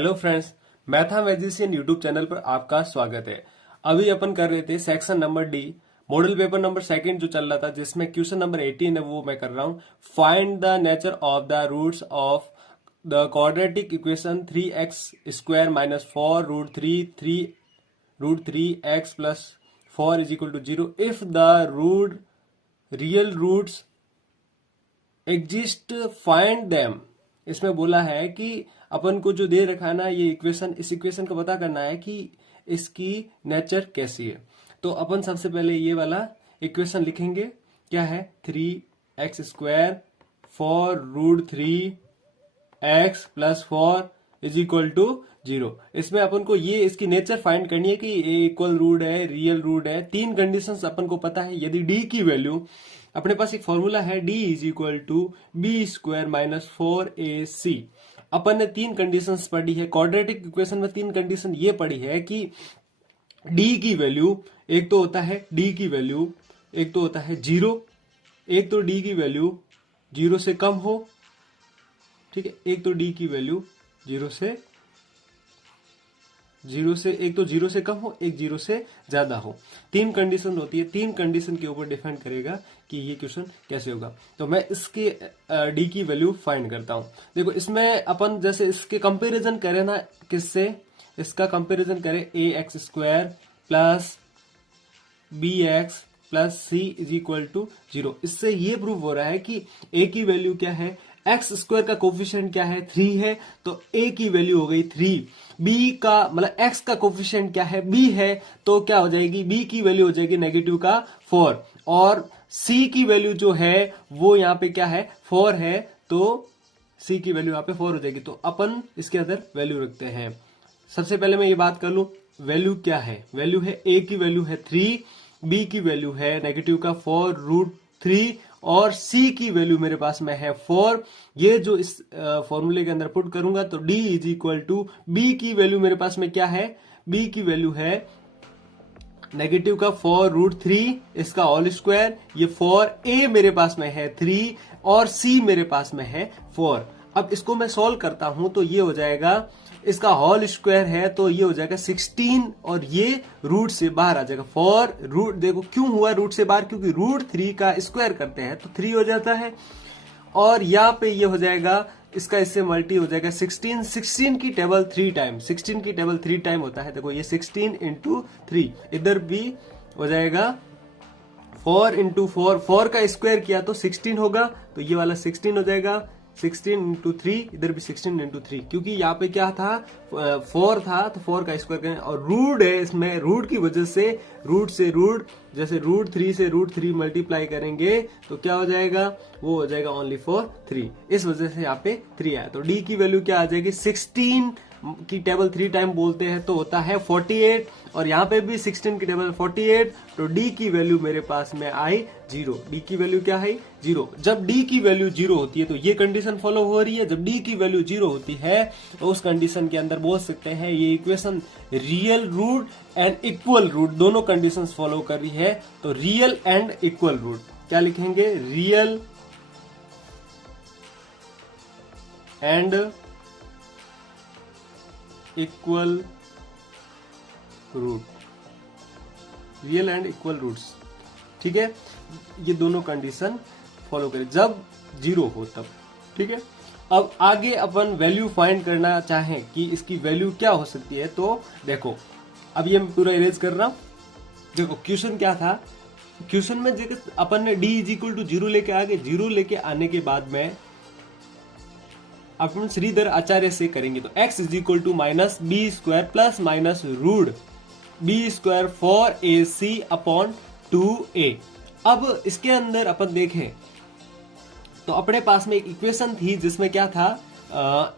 Hello friends, मैथा magician YouTube channel पर आपका स्वागत है। अभी अपन कर रहे थे section number D, model paper number second जो चल रहा था, जिसमें क्वेश्चन नंबर 18 है, वो मैं कर रहा हूँ। Find the nature of the roots of the quadratic equation 3x square minus 4 root three X plus 4 is equal to 0 if the real roots exist find them. इसमें बोला है कि अपन को जो दे रखा है ना ये इक्वेशन, इस इक्वेशन का पता करना है कि इसकी नेचर कैसी है। तो अपन सबसे पहले ये वाला इक्वेशन लिखेंगे। क्या है? 3x square 4 root three X plus 4 is equal to 0। इसमें अपन को ये इसकी नेचर फाइंड करनी है कि ये इक्वल रूट है, रियल रूट है। तीन कंडीशंस अपन को पता है। यदि d की वैल्यू, अपने पास एक फॉर्मूला है, d is equal to B square minus 4ac। अपन ने तीन कंडीशंस पढ़ी है क्वाड्रेटिक इक्वेशन में। तीन कंडीशन ये पढ़ी है कि d की वैल्यू, एक तो होता है d की वैल्यू, एक तो होता है 0, एक तो d की वैल्यू 0 से कम हो, ठीक है, एक तो d की वैल्यू 0 से एक तो 0 से कम हो, एक 0 से ज्यादा हो। तीन कंडीशन होती है। तीन कंडीशन के ऊपर डिपेंड करेगा कि ये क्वेश्चन कैसे होगा। तो मैं इसके d की वैल्यू फाइंड करता हूं। देखो, इसमें अपन जैसे इसके कंपैरिजन करें ना, किससे? इसका कंपैरिजन करें a x square plus b x plus c is equal to 0। इससे ये प्रूव हो रहा है कि a की वैल्यू क्या है, एक्स स्क्वायर का कोफिशिएंट क्या है, 3 है, तो a की वैल्यू हो गई 3। b का मतलब x का कोफिशिएंट क्या है, b है, तो क्या हो जाएगी, b की वैल्यू हो जाएगी नेगेटिव का 4। और c की वैल्यू जो है वो यहाँ पे क्या है, 4 है, तो c की वैल्यू यहाँ पे 4 हो जाएगी। तो अपन इसके अंदर वैल्यू रखते हैं। सबसे पहले मैं ये बात कर लूं, वैल्यू क्या है? वैल्यू है a की वैल्यू है 3, b की वैल्यू है नेगेटिव का 4 रूट 3 और c की वैल्यू मेरे पास में है 4। ये जो इस फॉर्मूले के अंदर पुट करूंगा तो d is equal to b की वैल्यू मेरे पास में क्या है, b की वैल्यू है नेगेटिव का 4 रूट 3, इसका होल स्क्वायर, ये 4a मेरे पास में है 3 और c मेरे पास में है 4। अब इसको मैं सॉल्व करता हूं तो ये हो जाएगा, इसका होल स्क्वायर है तो ये हो जाएगा 16 और ये रूट से बाहर आ जाएगा 4 रूट। देखो क्यों हुआ रूट से बाहर, क्योंकि रूट 3 का स्क्वायर करते हैं तो 3 हो जाता है। और यहाँ पे ये हो जाएगा, इसका इससे मल्टी हो जाएगा 16 की टेबल 3 टाइम, 16 की टेबल 3 टाइम होता है। देखो ये 16 इंटू 3, इधर भी हो जाएगा 4 इंटू 4 का स्क्वायर किया तो 16 होगा, तो ये वाला 16 हो जाएगा। 16 इंटू 3, इधर भी 16 इंटू 3, क्योंकि यहाँ पे क्या था, 4 था तो 4 का स्क्वायर करें। और रूट है इसमें, रूट की वजह से रूट, जैसे रूट 3 से रूट 3 मल्टीप्लाई करेंगे तो क्या हो जाएगा, वो हो जाएगा ओनली फॉर 3। इस वजह से यहाँ पे 3 आया। तो d की वैल्यू क्या आ जाएगी, 16 की टेबल 3 टाइम बोलते हैं तो होता है 48, और यहाँ पे भी 16 की टेबल 48, तो d की वैल्यू मेरे पास में आई 0। d की वैल्यू क्या है, 0। जब d की वैल्यू 0 होती है तो ये कंडीशन फॉलो हो रही है। जब d की वैल्यू 0 होती है तो उस कंडीशन के अंदर बोल सकते हैं ये equation real root and equal root दोनों कंडीशंस फॉलो कर रही है। तो रियल एंड इक्वल रूट क्या लिखेंगे, real and equal root, real and equal roots, ठीक है, ये दोनों कंडीशन फॉलो करें जब 0 हो तब, ठीक है। अब आगे अपन वैल्यू फाइंड करना चाहें कि इसकी वैल्यू क्या हो सकती है, तो देखो अब ये मैं पूरा इरेज कर रहा हूं। देखो क्वेश्चन क्या था, क्वेश्चन में देखो अपन ने d इज इक्वल टू 0 लेके आ गए। 0 लेके आने के बाद में अपन श्रीधर आचार्य से करेंगे तो x is equal to minus B square plus minus root B square 4ac upon 2a। अब इसके अंदर अपन देखें तो अपने पास में एक इक्वेशन थी जिसमें क्या था,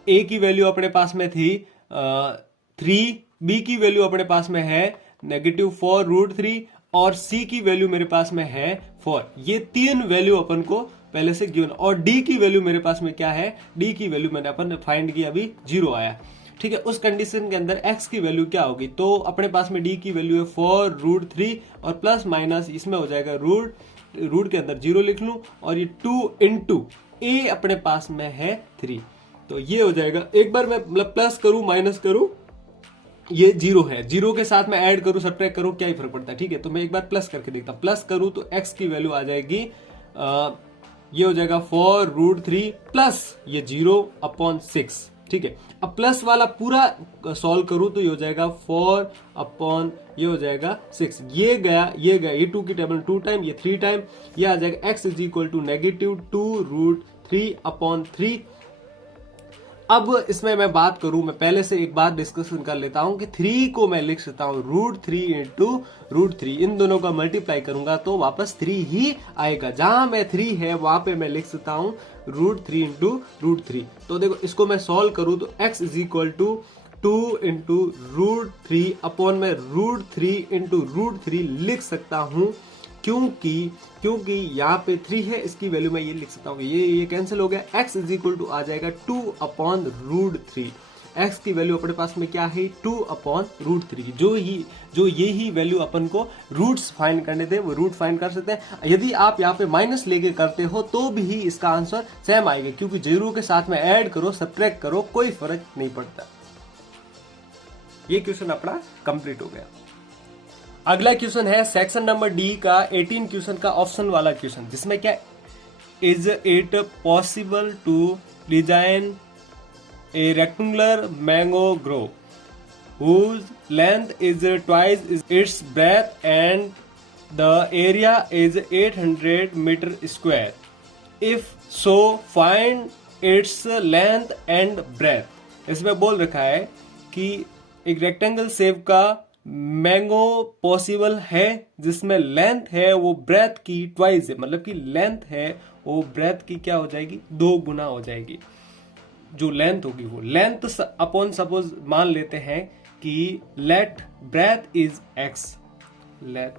a की वैल्यू अपने पास में थी 3, b की वैल्यू अपने पास में है नेगेटिव 4 रूट 3 और c की वैल्यू मेरे पास में है 4। ये तीन वैल्यू अपन को पहले से गिवन, और d की वैल्यू मेरे पास में क्या है, d की वैल्यू मैंने अपन फाइंड की, अभी 0 आया, ठीक है। उस कंडीशन के अंदर x की वैल्यू क्या होगी, तो अपने पास में d की वैल्यू है 4 रूट 3 और प्लस माइनस इसमें हो जाएगा रूट के अंदर 0 लिख लूं, और ये 2 इंटू a अपने पास में है 3। तो ये हो जाएगा, एक बार मैं मतलब प्लस करूं माइनस करूं, ये जीरो है, जीरो के साथ मैं ऐड करूं सब्ट्रैक्ट करूं क्या ही फर्क पड़ता है, ठीक है। तो मैं एक बार प्लस करके देखता हूं, प्लस करूं तो x की वैल्यू आ जाएगी ये हो जाएगा 4√3 प्लस ये 0/6, ठीक है। अब प्लस वाला पूरा सॉल्व करूं तो ये हो जाएगा 4 ये हो जाएगा 6, ये गया ये 2 की टेबल 2 टाइम, ये 3 टाइम, ये आ जाएगा x इज इक्वल टू -2√3/3। अब इसमें मैं बात करूं, मैं पहले से एक बात डिस्कशन कर लेता हूं कि 3 को मैं लिख सकता हूं √3 इंटू √3, इन दोनों का मल्टीप्लाई करूंगा तो वापस 3 ही आएगा, जहां मैं 3 है वहां पे मैं लिख सकता हूं √3 इंटू √3। तो देखो इसको मैं सॉल्व करूं तो x is equal to 2 into √3 upon में √3 इंटू √3 लिख सकता हूं, क्योंकि यहाँ पे 3 है, इसकी वैल्यू मैं ये लिख सकता हूँ, ये कैंसिल हो गया, x इज इक्वल टू आ जाएगा 2/√3। x की वैल्यू अपने पास में क्या है 2/√3, जो ये ही वैल्यू अपन को रूट्स फाइंड करने थे वो रूट फाइंड कर सकते हैं। यदि आप यहाँ पे माइनस लेके करते हो तो भी इसका आंसर सेम आएगा, क्योंकि जीरो के साथ में ऐड करो सब्ट्रैक्ट करो कोई फर्क नहीं पड़ता। ये क्वेश्चन अपना कंप्लीट हो गया। अगला क्वेश्चन है सेक्शन नंबर डी का 18 क्वेश्चन का ऑप्शन वाला क्वेश्चन, जिसमें क्या is it possible to design a rectangular mango grove whose length is twice its breadth and the area is 800 meter square. If so, find its length and breadth। इसमें बोल रखा है कि एक रेक्टेंगल शेप का mango possible है जिसमें length है वो ब्रेथ की ट्वाइस है, मतलब कि लेंथ है वो ब्रेथ की क्या हो जाएगी 2 गुना हो जाएगी। जो लेंथ होगी वो लेंथ अपॉन सपोज मान लेते हैं कि let breadth is x, let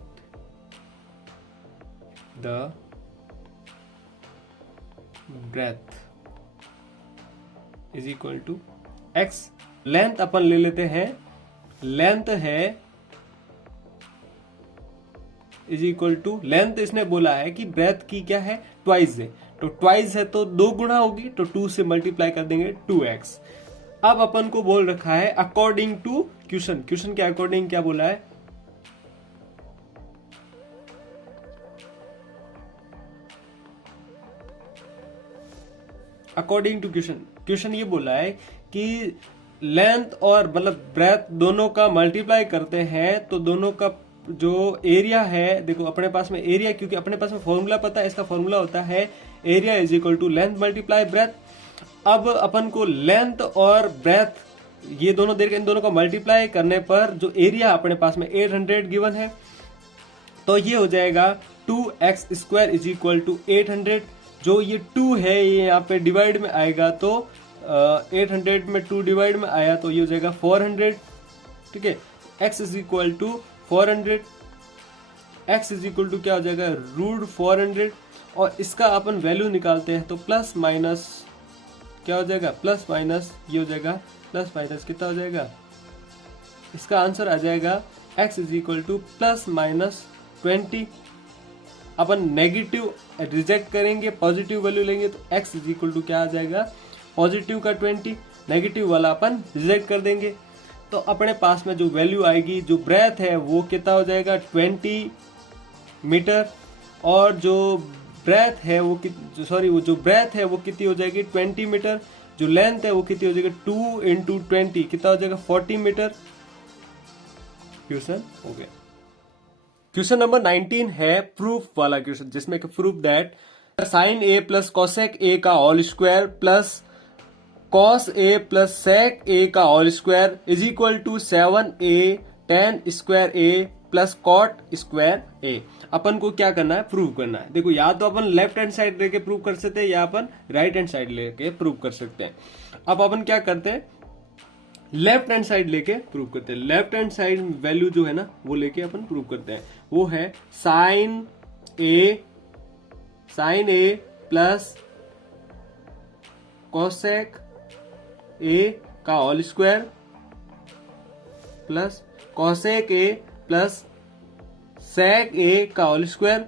the breadth is equal to x। Length अपन ले लेते हैं, लेंथ है इज इक्वल टू, लेंथ इसने बोला है कि ब्रेथ की क्या है ट्वाइस है, तो ट्वाइस है तो 2 गुना होगी, तो 2 से मल्टीप्लाई कर देंगे 2x। अब अपन को बोल रखा है अकॉर्डिंग टू क्वेश्चन के अकॉर्डिंग क्या बोला है, अकॉर्डिंग टू क्वेश्चन ये बोला है कि लेंथ और मतलब ब्रेथ दोनों का मल्टीप्लाई करते हैं तो दोनों का जो एरिया है, देखो अपने पास में एरिया, क्योंकि अपने पास में फॉर्मूला पता है, इसका फॉर्मूला होता है area is equal to length multiply breadth. अब अपन को लेंथ और ब्रेथ ये दोनों देर इन दोनों का मल्टीप्लाई करने पर जो एरिया अपने पास में 800 गिवन है, तो ये हो जाएगा 2x² इज इक्वल टू 800। जो ये 2 है ये यहाँ पे डिवाइड में आएगा तो 800 में 2 डिवाइड में आया तो ये हो जाएगा 400, ठीक है। x is equal to 400, x is equal to क्या हो जाएगा √400, और इसका अपन वैल्यू निकालते हैं तो प्लस माइनस क्या हो जाएगा, प्लस माइनस ये हो जाएगा, प्लस माइनस कितना हो जाएगा, इसका आंसर आ जाएगा x is equal two plus minus 20। Upon negative reject करेंगे, पॉजिटिव वैल्यू लेंगे तो x इज इक्वल टू क्या आ जाएगा पॉजिटिव का 20, नेगेटिव वाला अपन रिजेक्ट कर देंगे, तो अपने पास में जो वैल्यू आएगी, जो ब्रेथ है वो कितना हो जाएगा 20 मीटर, और जो ब्रेथ है वो वो जो ब्रेथ है वो कितनी हो जाएगी 20 मीटर, जो लेंथ है वो कितनी हो जाएगी 2 इंटू 20 कितना हो जाएगा 40 मीटर। क्वेश्चन हो गया। क्वेश्चन नंबर 19 है प्रूफ वाला क्वेश्चन, जिसमें proof that sine a plus cosec a का whole square plus cos a plus sec a का whole square is equal to 7a tan square a plus cot square a. अपन को क्या करना है प्रूव करना है। देखो या तो अपन लेफ्ट हैंड साइड लेके प्रूव कर सकते हैं या अपन राइट हैंड साइड लेके प्रूव कर सकते हैं। अब अपन क्या करते हैं लेफ्ट हैंड साइड लेके प्रूव करते हैं। लेफ्ट हैंड साइड वैल्यू जो है ना वो लेके अपन प्रूव करते हैं, वो है sine a plus cosec a का whole square plus cosec a plus sec a का होल स्क्वायर।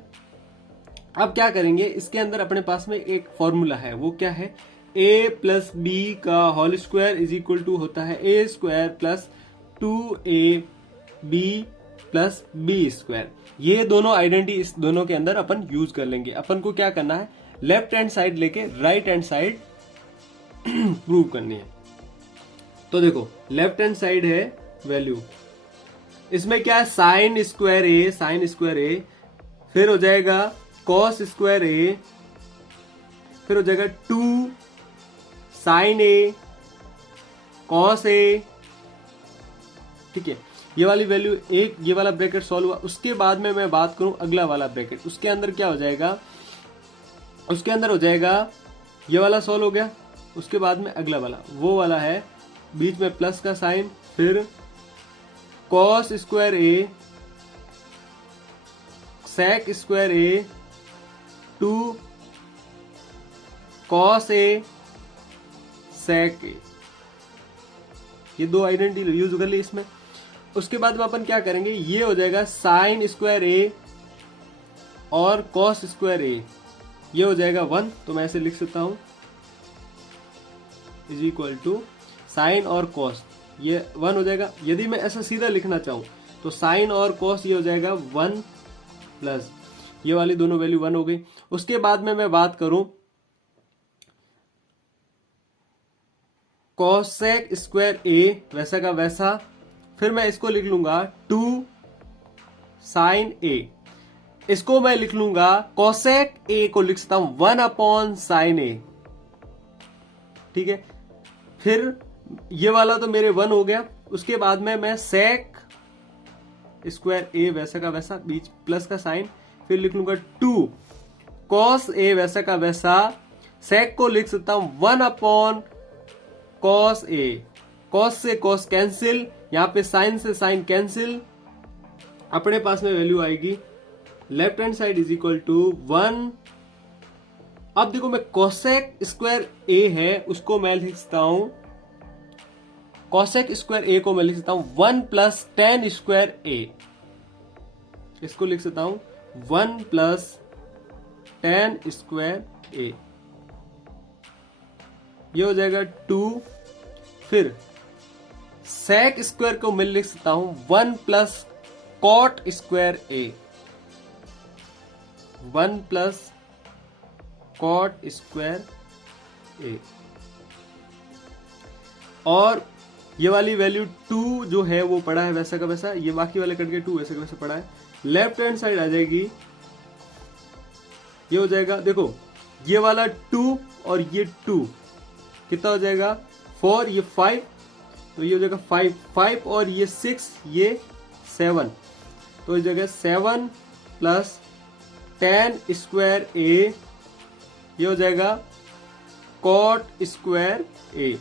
अब क्या करेंगे, इसके अंदर अपने पास में एक फॉर्मूला है, वो क्या है ए प्लस बी का whole square is equal to होता है a square plus 2ab plus b square. ये दोनों आइडेंटिटी इस दोनों के अंदर अपन यूज कर लेंगे। अपन को क्या करना है, लेफ्ट हैंड साइड लेके राइट हैंड साइड प्रूव करनी है। तो देखो लेफ्ट हैंड साइड है वैल्यू, इसमें क्या है साइन स्क्वायर ए, फिर हो जाएगा कॉस स्क्वायर ए, फिर हो जाएगा 2 साइन ए कॉस ए। ठीक है, ये वाली वैल्यू एक, ये वाला ब्रैकेट सॉल्व हुआ। उसके बाद में मैं बात करूं अगला वाला ब्रैकेट, उसके अंदर क्या हो जाएगा, उसके अंदर हो जाएगा ये वाला सॉल्व हो गया। उसके बाद में अगला वाला वो वाला है बीच में प्लस का साइन, फिर cos square A sec square A 2 cos A सेक ए। ये दो आइडेंटिटी यूज कर ली इसमें। उसके बाद में अपन क्या करेंगे, ये हो जाएगा साइन स्क्वायर ए और कॉस स्क्वायर ए, ये हो जाएगा 1। तो मैं ऐसे लिख सकता हूं इज इक्वल टू साइन और कॉस, ये 1 हो जाएगा। यदि मैं ऐसा सीधा लिखना चाहूं तो साइन और कॉस ये हो जाएगा 1 प्लस ये वाली दोनों वैल्यू 1 हो गई। उसके बाद में मैं बात करूं कॉसेक स्क्वायर ए वैसा का वैसा, फिर मैं इसको लिख लूंगा 2 साइन ए, इसको मैं लिख लूंगा कॉसेक ए को लिख सकता हूं 1 अपॉन साइन ए। ठीक है, फिर ये वाला तो मेरे 1 हो गया। उसके बाद में मैं सेक स्क्वायर ए वैसा का वैसा, बीच प्लस का साइन, फिर लिख लूंगा 2 कॉस ए वैसा का वैसा, सेक को लिख सकता हूं 1 अपॉन कॉस ए, कॉस से कॉस कैंसिल, यहां पे साइन से साइन कैंसिल, अपने पास में वैल्यू आएगी left hand side is equal to 1। अब देखो मैं कॉसेक स्क्वायर ए है उसको मैं लिख सकता हूं, कॉसेक स्क्वायर ए को मैं लिख सकता हूं 1 प्लस टेन स्क्वायर ए, इसको लिख सकता हूं 1 प्लस टेन स्क्वायर ए, ये हो जाएगा 2। फिर सेक स्क्वायर को मैं लिख सकता हूं 1 प्लस कॉट स्क्वायर ए, 1 प्लस कॉट स्क्वायर ए, और ये वाली वैल्यू 2 जो है वो पड़ा है वैसा का वैसा, ये बाकी वाले कट के 2 वैसे का वैसा पड़ा है। लेफ्ट हैंड साइड आ जाएगी, ये हो जाएगा देखो ये वाला 2 और ये 2 कितना हो जाएगा 4, ये 5, तो ये हो जाएगा 5 और ये 6, ये 7, तो इस जगह 7 प्लस 10 स्क्वायर ए, ये हो जाएगा कॉट स्क्वायर ए।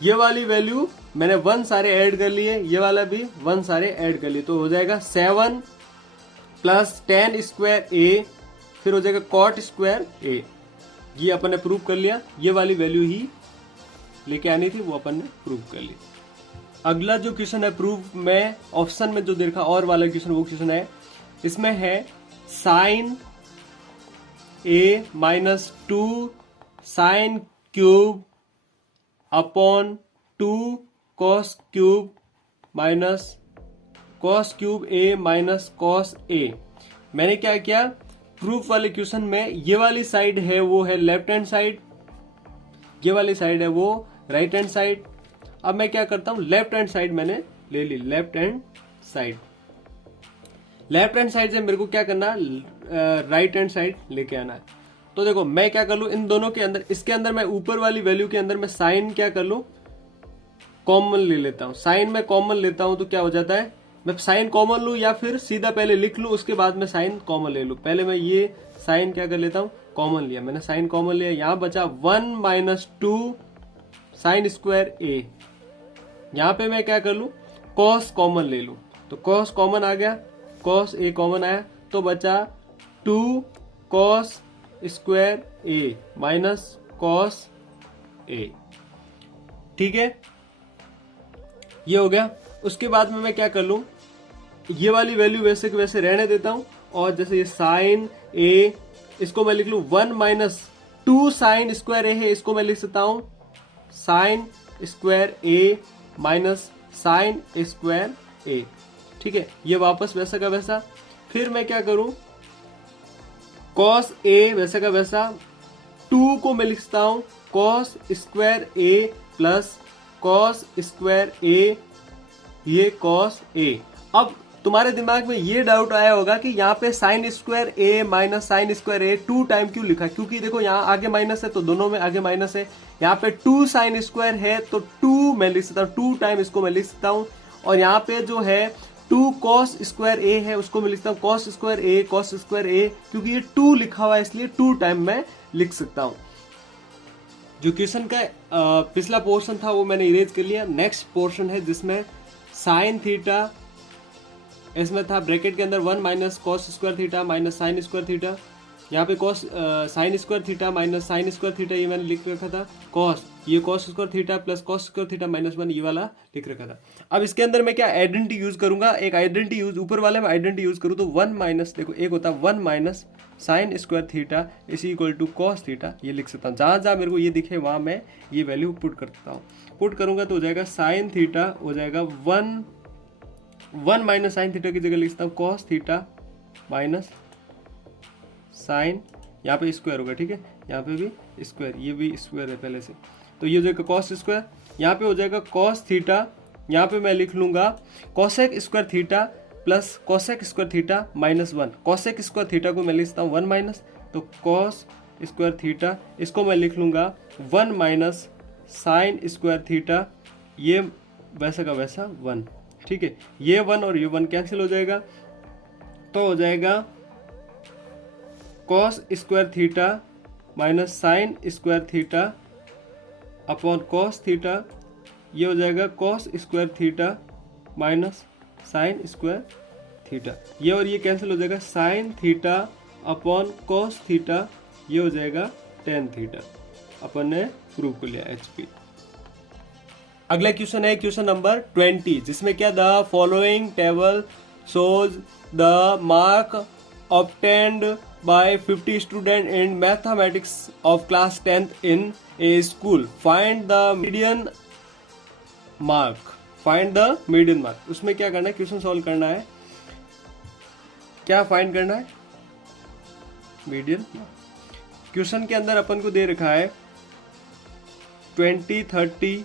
ये वाली वैल्यू मैंने 1 सारे ऐड कर लिए, ये वाला भी 1 सारे ऐड कर लिए, तो हो जाएगा 7 प्लस 10 स्क्वायर ए, फिर हो जाएगा कॉट स्क्वायर ए। ये अपन ने प्रूव कर लिया, ये वाली वैल्यू ही लेके आनी थी, वो अपन ने प्रूव कर ली। अगला जो क्वेश्चन है प्रूफ में ऑप्शन में जो देखा और वाला क्वेश्चन, वो क्वेश्चन है इसमें है sine a minus 2 sine cube upon 2 cos cube minus cos cube a minus cos a. मैंने क्या किया, प्रूफ वाले क्वेश्चन में ये वाली साइड है वो है लेफ्ट हैंड साइड, ये वाली साइड है वो राइट हैंड साइड। अब मैं क्या करता हूं, लेफ्ट हैंड साइड मैंने ले ली, left hand side. Left hand side से मेरे को क्या करना है, राइट हैंड साइड लेके आना है। तो देखो मैं क्या कर लूं, इन दोनों के अंदर, इसके अंदर मैं ऊपर वाली वैल्यू के अंदर मैं साइन क्या कर लूं, कॉमन ले लेता हूं। साइन में कॉमन लेता हूं तो क्या हो जाता है, मैं साइन कॉमन लूं या फिर सीधा पहले लिख लूं उसके बाद में साइन कॉमन ले लूं। पहले मैं ये साइन क्या कर लेता हूं, कॉमन लिया, मैंने साइन कॉमन लिया, यहां बचा 1 माइनस 2 साइन स्क्वायर ए। यहां पे मैं क्या कर लूं, कॉस कॉमन ले लूं, तो कॉस कॉमन आ गया, कॉस ए कॉमन आया, तो बचा 2 कॉस स्क्वायर ए माइनस कॉस ए। ठीक है, ये हो गया। उसके बाद में मैं क्या कर लूं, ये वाली वैल्यू वैसे के वैसे रहने देता हूं, और जैसे ये साइन ए इसको मैं लिख लूं 1 माइनस 2 साइन स्क्वायर ए है, इसको मैं लिख सकता हूं साइन स्क्वायर ए माइनस साइन स्क्वायर ए। ठीक है, ये वापस वैसा का वैसा। फिर मैं क्या करूं, कॉस ए वैसा का वैसा, 2 को मैं लिखता हूं cos square a plus cos square ए, ये कॉस ए। अब तुम्हारे दिमाग में ये डाउट आया होगा कि यहाँ पे साइन स्क्वायर ए माइनस साइन स्क्वायर ए 2 टाइम क्यों लिखा, क्योंकि देखो यहाँ आगे माइनस है तो दोनों में आगे माइनस है। यहाँ पे 2 साइन स्क्वायर है तो 2 मैं लिख सकता हूँ, 2 टाइम इसको मैं लिख सकता हूँ। और यहाँ पे जो है 2 कॉस स्क्वायर ए है, उसको मैं लिखता हूँ कॉस स्क्वायर ए, कॉस स्क्वायर ए, क्योंकि ये 2 लिखा हुआ है इसलिए 2 टाइम मैं लिख सकता हूँ। जो क्वेश्चन का पिछला पोर्शन था वो मैंने इरेज कर लिया। नेक्स्ट पोर्शन है जिसमें साइन थीटा, इसमें था ब्रैकेट के अंदर 1 minus cos square theta minus sine square theta. यहाँ पे cos sine square theta minus sine square theta ये मैंने लिख रखा था। कॉस, ये cos square theta plus cos square theta minus 1 ये वाला लिख रखा था। अब इसके अंदर मैं क्या आइडेंटिटी यूज करूंगा, एक आइडेंटिटी यूज, ऊपर वाले में आइडेंटिटी यूज करूँ तो 1 माइनस, देखो एक होता है 1 minus sine square theta is equal to cos theta, ये लिख सकता हूँ। जहाँ जहाँ मेरे को ये दिखे वहाँ मैं ये वैल्यू पुट करता हूँ। पुट करूंगा तो हो जाएगा साइन थीटा हो जाएगा 1 माइनस साइन थीटा की जगह लिख सकता हूँ कॉस थीटा माइनस साइन, यहाँ पे स्क्वायर होगा, ठीक है, यहाँ पे भी स्क्वायर, ये भी स्क्वायर है पहले से, तो ये हो जाएगा कॉस स्क्वायर। यहाँ पे हो जाएगा कॉस थीटा, यहाँ पे मैं लिख लूंगा cosec square theta plus cosec square theta minus 1। Cosec square theta को मैं लिख सकता हूँ 1 माइनस, तो कॉस स्क्वायर थीटा, इसको मैं लिख लूंगा 1 माइनस साइन स्क्वायर थीटा, ये वैसा का वैसा 1। ठीक है, ये 1 और ये 1 कैंसिल हो जाएगा, तो हो जाएगा cos square theta minus sine square theta upon cos theta, ये हो जाएगा cos square theta minus sine square theta, ये और ये कैंसिल हो जाएगा, sine theta upon cos theta, ये हो जाएगा टेन थीटा। अपन ने प्रूव कर लिया HP। अगला क्वेश्चन है क्वेश्चन नंबर 20, जिसमें क्या the following table shows the mark obtained by 50 students in mathematics of class 10th in a school. Find the median mark. Find the median mark. उसमें क्या करना है, क्वेश्चन सॉल्व करना है। क्या फाइंड करना है, मीडियन। क्वेश्चन के अंदर अपन को दे रखा है 20, 30,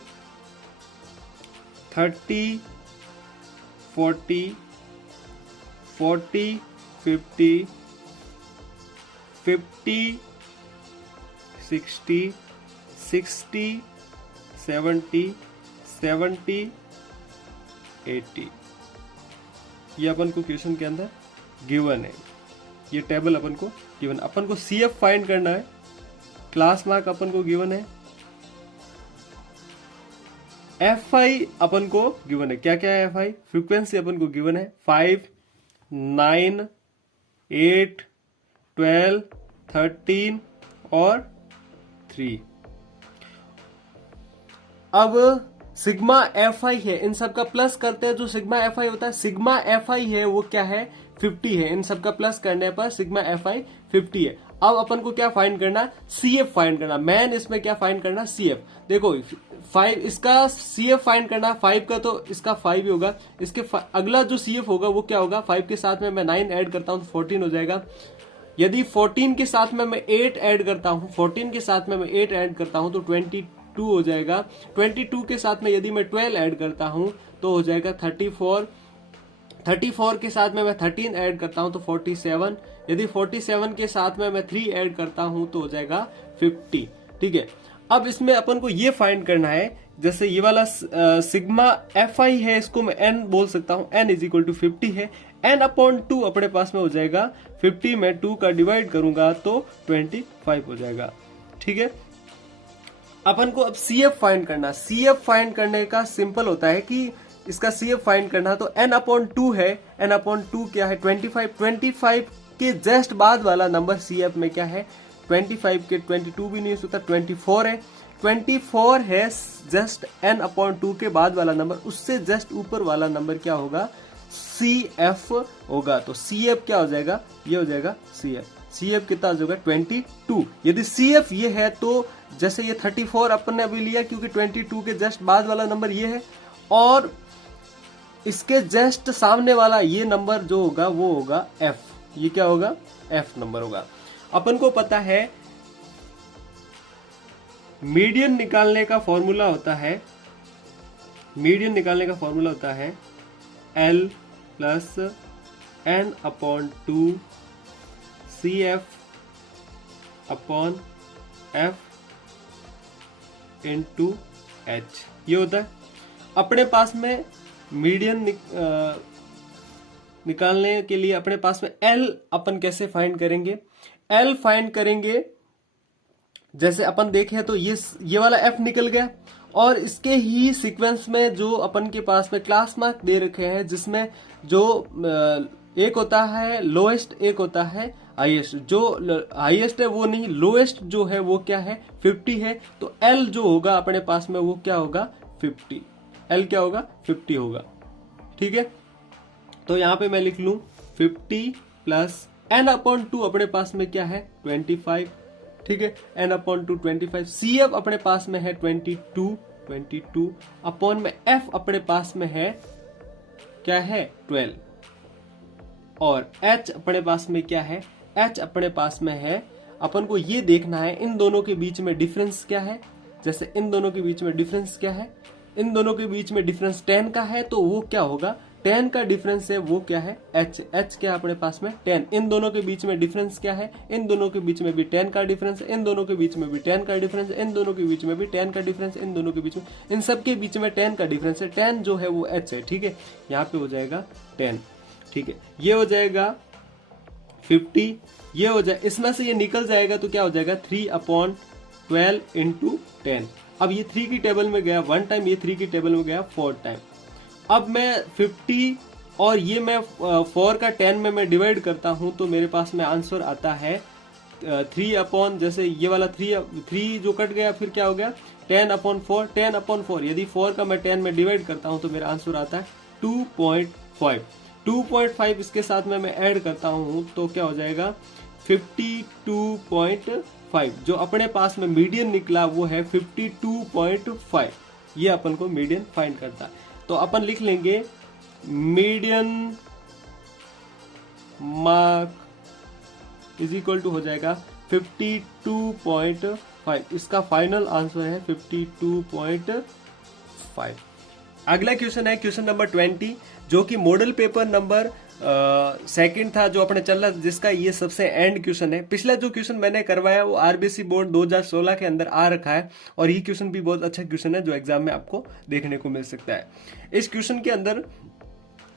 30, 40, 40, 50, 50, 60, 60, 70, 70, 80, ये अपन को क्वेश्चन के अंदर गिवन है। ये टेबल अपन को गिवन, अपन को CF फाइंड करना है। क्लास मार्क अपन को गिवन है, FI अपन को गिवन है। क्या क्या है FI? फ्रीक्वेंसी अपन को गिवन है 5, 9, 8, 12, 13 और 3। अब सिग्मा FI है, इन सब का प्लस करते हैं। जो सिग्मा FI होता है, सिग्मा FI है वो क्या है 50 है। इन सब का प्लस करने पर सिग्मा FI 50 है। अब अपन को क्या फाइंड करना, CF फाइंड करना। मैन इसमें क्या फाइंड करना, CF। देखो 5 इसका CF फाइंड करना, 5 का तो इसका 5 ही होगा। इसके अगला जो CF होगा वो क्या होगा, 5 के साथ में मैं 9 ऐड करता हूं तो 14 हो जाएगा। यदि 14 के साथ में मैं 8 ऐड करता हूं, 14 के साथ में मैं 8 ऐड करता हूं तो 22 हो जाएगा। 22 के साथ में यदि मैं 12 ऐड करता हूं तो हो जाएगा 34। 34 के साथ में मैं 13 ऐड करता हूं तो 47। यदि 47 के साथ में मैं 3 ऐड करता हूं तो हो जाएगा 50। ठीक है, अब इसमें अपन को ये फाइंड करना है, जैसे ये वाला सिग्मा FI है, इसको मैं n बोल सकता हूं। n इज इक्वल टू 50 है, n/2 अपने पास में हो जाएगा। 50 में 2 का डिवाइड करूंगा तो 25 हो जाएगा। ठीक है, अपन को अब CF फाइंड करना। CF फाइंड करने का सिंपल होता है कि इसका CF फाइंड करना तो n/2 है। n/2 क्या है 25। 25 के जस्ट बाद वाला नंबर CF में क्या है, 25 के 22 भी नहीं हो सकता, 24 है। 24 है जस्ट n/2 के बाद वाला नंबर, उससे जस्ट ऊपर वाला नंबर क्या होगा, CF होगा। तो CF क्या हो जाएगा, ये हो जाएगा CF। CF कितना आ जाएगा 22। यदि CF ये है तो जैसे ये 34 अपन ने अभी लिया क्योंकि 22 के जस्ट बाद वाला नंबर ये है, और इसके जस्ट सामने वाला ये नंबर जो होगा वो होगा F। ये क्या होगा? F नंबर होगा। अपन को पता है मीडियन निकालने का फॉर्मूला होता है, मीडियन निकालने का फॉर्मूला होता है L plus n/2 CF upon F into H। ये होता है। अपने पास में मीडियन निकालने के लिए अपने पास में L अपन कैसे फाइंड करेंगे? L फाइंड करेंगे, जैसे अपन देखें तो ये वाला F निकल गया, और इसके ही सीक्वेंस में जो अपन के पास में क्लास मार्क दे रखे हैं, जिसमें जो एक होता है लोएस्ट, एक होता है हाईएस्ट। जो हाईएस्ट है वो नहीं, लोएस्ट जो है वो क्या है 50 है। तो L जो होगा अपने पास में वो क्या होगा 50। L क्या होगा 50 होगा। ठीक है, तो यहां पे मैं लिख लूं 50 प्लस n/2 अपने पास में क्या है 25। ठीक है, n/2 25। CF अपने पास में है 22 अपॉन में F अपने पास में है क्या है 12, और H अपने पास में क्या है? H अपने पास में है, अपन को ये देखना है इन दोनों के बीच में डिफरेंस क्या है। जैसे इन दोनों के बीच में डिफरेंस क्या है? इन दोनों के बीच में डिफरेंस 10 का है, तो वो क्या होगा 10 का डिफरेंस है वो क्या है H क्या अपने पास में 10। इन दोनों के बीच में डिफरेंस क्या है? इन दोनों के बीच में भी 10 का डिफरेंस है, इन दोनों के बीच में भी 10 का डिफरेंस है, इन दोनों के बीच में भी 10 का डिफरेंस, इन दोनों के बीच में, इन सब के बीच में 10 का डिफरेंस है। 10 जो है वो H है। ठीक है, यहाँ पे हो जाएगा 10। ठीक है, ये हो जाएगा 50, ये हो जाए, इसमें से ये निकल जाएगा तो क्या हो जाएगा 3/12 इंटू 10। अब ये 3 की टेबल में गया 1 टाइम, ये 3 की टेबल में गया 4 टाइम। अब मैं 50 और ये मैं 4 का 10 में मैं डिवाइड करता हूं तो मेरे पास में आंसर आता है 3 जैसे ये वाला 3 जो कट गया, फिर क्या हो गया 10/4। 10/4 यदि 4 का मैं 10 में डिवाइड करता हूं तो मेरा आंसर आता है 2.5। 2.5 इसके साथ में मैं ऐड करता हूं तो क्या हो जाएगा 52.5। जो अपने पास में मीडियन निकला वो है 52.5। ये अपन को मीडियन फाइंड करता है। तो अपन लिख लेंगे median mark is equal to हो जाएगा 52.5। इसका फाइनल आंसर है 52.5। अगला क्वेश्चन है क्वेश्चन नंबर 20, जो कि मॉडल पेपर नंबर सेकंड था जो अपने चल रहा था, जिसका ये सबसे एंड क्वेश्चन है। पिछला जो क्वेश्चन मैंने करवाया वो आरबीसी बोर्ड 2016 के अंदर आ रखा है, और ये क्वेश्चन भी बहुत अच्छा क्वेश्चन है जो एग्जाम में आपको देखने को मिल सकता है। इस क्वेश्चन के अंदर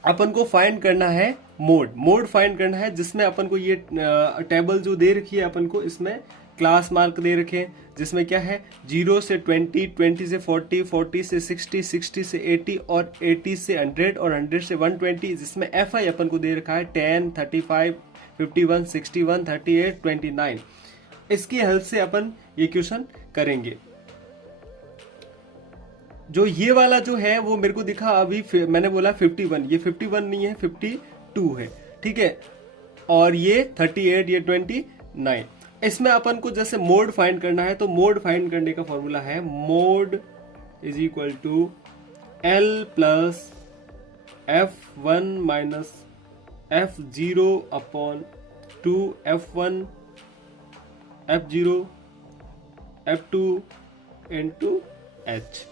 अपन को फाइंड करना है मोड फाइंड करना है, जिसमें अपन को ये टेबल जो दे रखी है अपन को, इसमें क्लास मार्क दे रखे हैं, जिसमें क्या है 0 से 20, 20 से 40, 40 से 60, 60 से 80 और 80 से 100 और 100 से 120, जिसमें FI अपन को दे रखा है 10, 35, 51, 61, 38, 29। इसकी हेल्प से अपन ये क्वेश्चन करेंगे। जो ये वाला जो है वो मेरे को दिखा अभी, मैंने बोला 51, ये 51 नहीं है 52 है। ठीक है, और ये 38, ये 29। इसमें अपन को जैसे मोड फाइंड करना है तो मोड फाइंड करने का फॉर्मूला है mode is equal to L plus F1 minus F0 upon 2 F1 F0 F2 into H।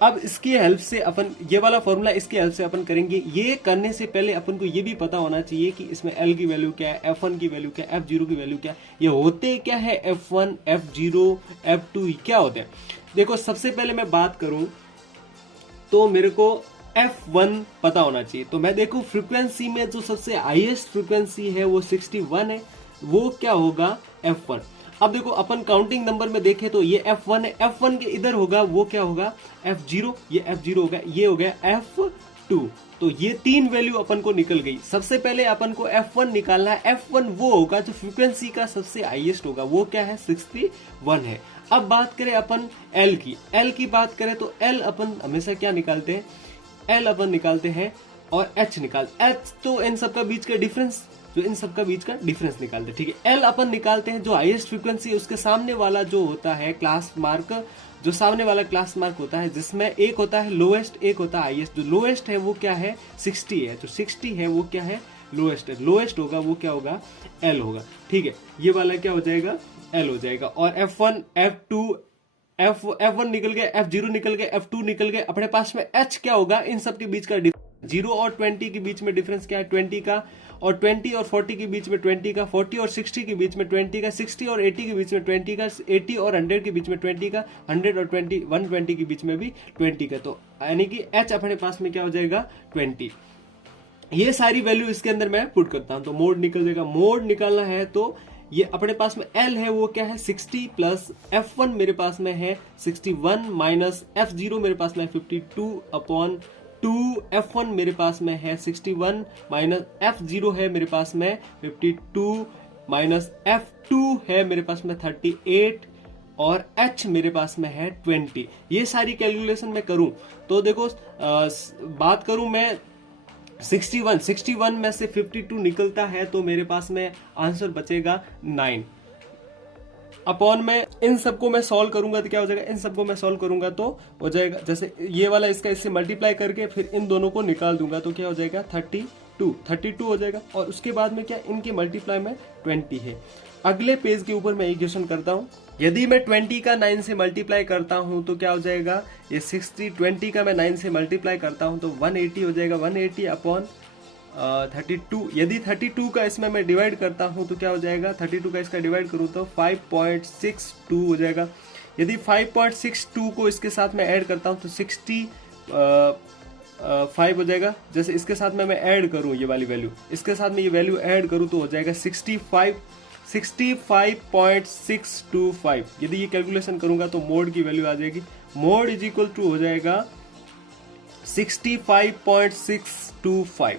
अब इसकी हेल्प से अपन ये वाला फॉर्मूला इसकी हेल्प से अपन करेंगे। ये करने से पहले अपन को ये भी पता होना चाहिए कि इसमें L की वैल्यू क्या है, F1 की वैल्यू क्या है, F0 की वैल्यू क्या है, ये होते क्या है F1, F0, F2 क्या होते हैं। देखो सबसे पहले मैं बात करूं तो मेरे को F1 पता होना चाहिए। तो मैं देखूं फ्रीक्वेंसी में जो सबसे हाईएस्ट फ्रीक्वेंसी है वो 61 है, वो क्या होगा F1। अब देखो अपन काउंटिंग नंबर में देखें तो ये F1 है, F1 के इधर होगा वो क्या होगा F0, ये F0 हो गया, ये हो गया F2। तो ये 3 वैल्यू अपन को निकल गई। सबसे पहले अपन को F1 निकालना है। F1 वो होगा जो फ्रीक्वेंसी का सबसे हाईएस्ट होगा, वो क्या है 61 है। अब बात करें अपन L की बात करें तो L अपन हमेशा क्या निकालते हैं, L अपन निकालते हैं और H निकालते। H तो इन सबका बीच का डिफरेंस जो इन सब का बीच का डिफरेंस निकालते हैं। ठीक है, एल अपन निकालते हैं जो हाईएस्ट फ्रीक्वेंसी है उसके सामने वाला जो होता है क्लास मार्क, जो सामने वाला क्लास मार्क होता है जिसमें एक होता है लोएस्ट, एक होता है हाईएस्ट। जो लोएस्ट है वो क्या है 60 है, जो 60 है वो क्या है लोएस्ट है, लोएस्ट होगा वो क्या होगा एल होगा। ठीक है, ये वाला क्या हो जाएगा एल हो जाएगा। और F1 F2 F1 निकल गया, F0 निकल गया, F2 निकल गया, अपने पास में H क्या होगा इन सब के बीच का 0 और 20 के बीच में डिफरेंस क्या है 20 का, और 20 और 40 के बीच में 20 का, 40 और 60 के बीच में 20 का, 60 और 80 के बीच में 20 का, 80 और 100 के बीच में 20 का, 100 और 120 के बीच में भी 20 का। तो यानी कि H अपने पास में क्या हो जाएगा 20। ये सारी वैल्यू इसके अंदर मैं पुट करता हूं तो मोड निकल जाएगा। मोड निकालना है तो ये अपने पास में L है वो क्या है 60 प्लस F1 मेरे पास में है 61 माइनस F0 मेरे पास में 52 अपॉन 2, F1 मेरे पास में है 61 माइनस F0 है मेरे पास में 52 माइनस F2 है मेरे पास में 38 और H मेरे पास में है 20। ये सारी कैलकुलेशन मैं करूं तो देखो बात करूं मैं 61 में से 52 निकलता है तो मेरे पास में आंसर बचेगा 9 अपॉन में इन सबको मैं सॉल्व करूंगा तो क्या हो जाएगा, इन सबको मैं सॉल्व करूंगा तो हो जाएगा जैसे ये वाला इसका इससे मल्टीप्लाई करके फिर इन दोनों को निकाल दूंगा तो क्या हो जाएगा 32 हो जाएगा। और उसके बाद में क्या इनके मल्टीप्लाई में 20 है। अगले पेज के ऊपर मैं इक्वेशन करता हूं, यदि मैं 20 का 9 से मल्टीप्लाई करता हूं तो क्या हो जाएगा ये 60, 20 का मैं 9 से मल्टीप्लाई करता हूं तो 180 हो जाएगा, 180 अपॉन 32। यदि 32 का इसमें मैं डिवाइड करता हूं तो क्या हो जाएगा 32 का इसका डिवाइड करूं तो 5.62 हो जाएगा। यदि 5.62 को इसके साथ में ऐड करता हूं तो 65 हो जाएगा। जैसे इसके साथ में मैं ऐड करूं ये वाली वैल्यू, इसके साथ में ये वैल्यू ऐड करूं तो हो जाएगा 65.625। यदि ये कैलकुलेशन करूंगा तो मोड की वैल्यू आ जाएगी, मोड इज इक्वल टू हो जाएगा 65.625।